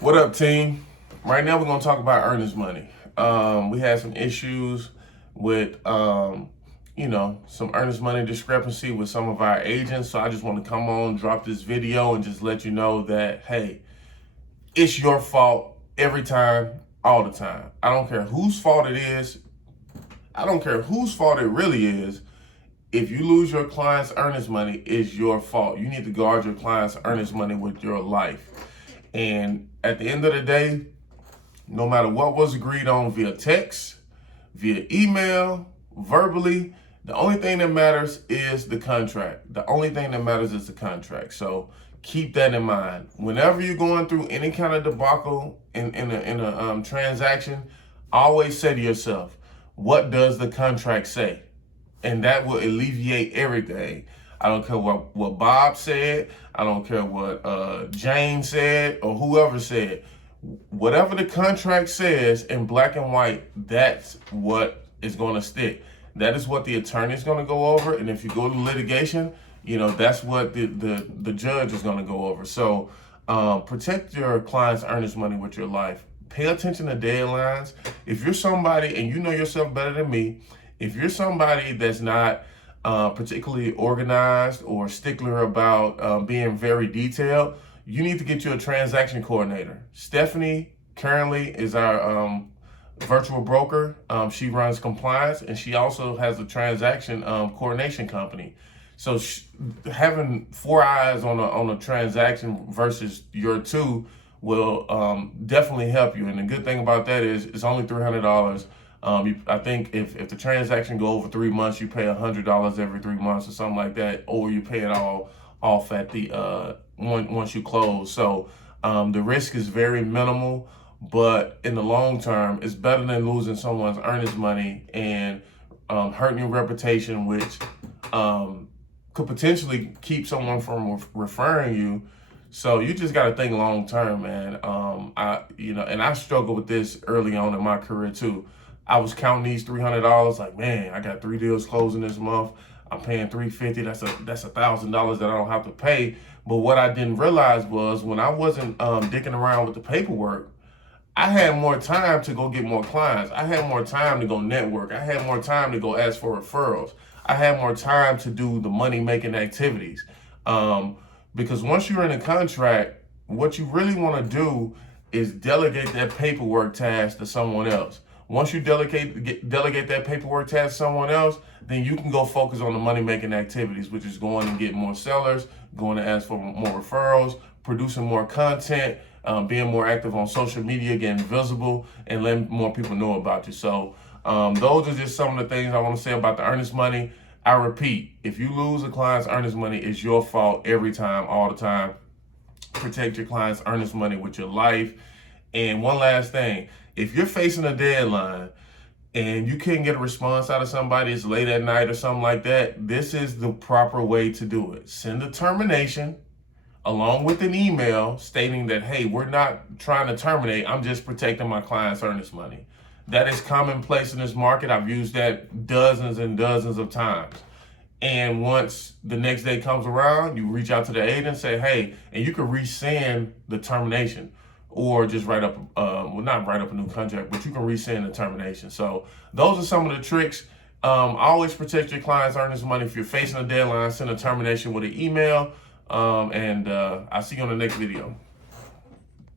What up, team? Right now, we're going to talk about earnest money. We had some issues with, some earnest money discrepancy with some of our agents. So I just want to come on, drop this video, and just let you know that, hey, it's your fault every time, all the time. I don't care whose fault it is. I don't care whose fault it really is. If you lose your client's earnest money, it's your fault. You need to guard your client's earnest money with your life. And at the end of the day, no matter what was agreed on via text, via email, verbally, the only thing that matters is the contract. The only thing that matters is the contract. So keep that in mind. Whenever you're going through any kind of debacle in a transaction, always say to yourself, what does the contract say? And that will alleviate everything. I don't care what Bob said. I don't care what Jane said or whoever said. Whatever the contract says in black and white, that's what is going to stick. That is what the attorney is going to go over. And if you go to litigation, that's what the judge is going to go over. So protect your client's earnest money with your life. Pay attention to deadlines. If you're somebody, and you know yourself better than me, if you're somebody that's not particularly organized or stickler about being very detailed, you need to get you a transaction coordinator. Stephanie currently is our virtual broker. She runs compliance, and she also has a transaction coordination company. So having 4 eyes on a transaction versus your two will definitely help you. And the good thing about that is it's only $300. I think if the transaction go over 3 months, you pay $100 every 3 months or something like that, or you pay it all off at the once you close. So the risk is very minimal, but in the long term, it's better than losing someone's earnest money and hurting your reputation, which could potentially keep someone from referring you. So you just got to think long term, man. And I struggled with this early on in my career too. I was counting these $300, like, man, I got 3 deals closing this month. I'm paying $350. That's $1,000 that I don't have to pay. But what I didn't realize was when I wasn't dicking around with the paperwork, I had more time to go get more clients. I had more time to go network. I had more time to go ask for referrals. I had more time to do the money-making activities. Because once you're in a contract, what you really want to do is delegate that paperwork task to someone else. Once you delegate that paperwork task to someone else, then you can go focus on the money-making activities, which is going and getting more sellers, going to ask for more referrals, producing more content, being more active on social media, getting visible, and letting more people know about you. So those are just some of the things I want to say about the earnest money. I repeat, if you lose a client's earnest money, it's your fault every time, all the time. Protect your client's earnest money with your life. And one last thing, if you're facing a deadline and you can't get a response out of somebody, it's late at night or something like that, this is the proper way to do it. Send a termination along with an email stating that, hey, we're not trying to terminate, I'm just protecting my client's earnest money. That is commonplace in this market. I've used that dozens and dozens of times. And once the next day comes around, you reach out to the agent and say, hey, and you can rescind the termination or just write up, not write up a new contract, but you can rescind the termination. So those are some of the tricks. Always protect your client's earnest money. If you're facing a deadline, send a termination with an email. And I'll see you on the next video.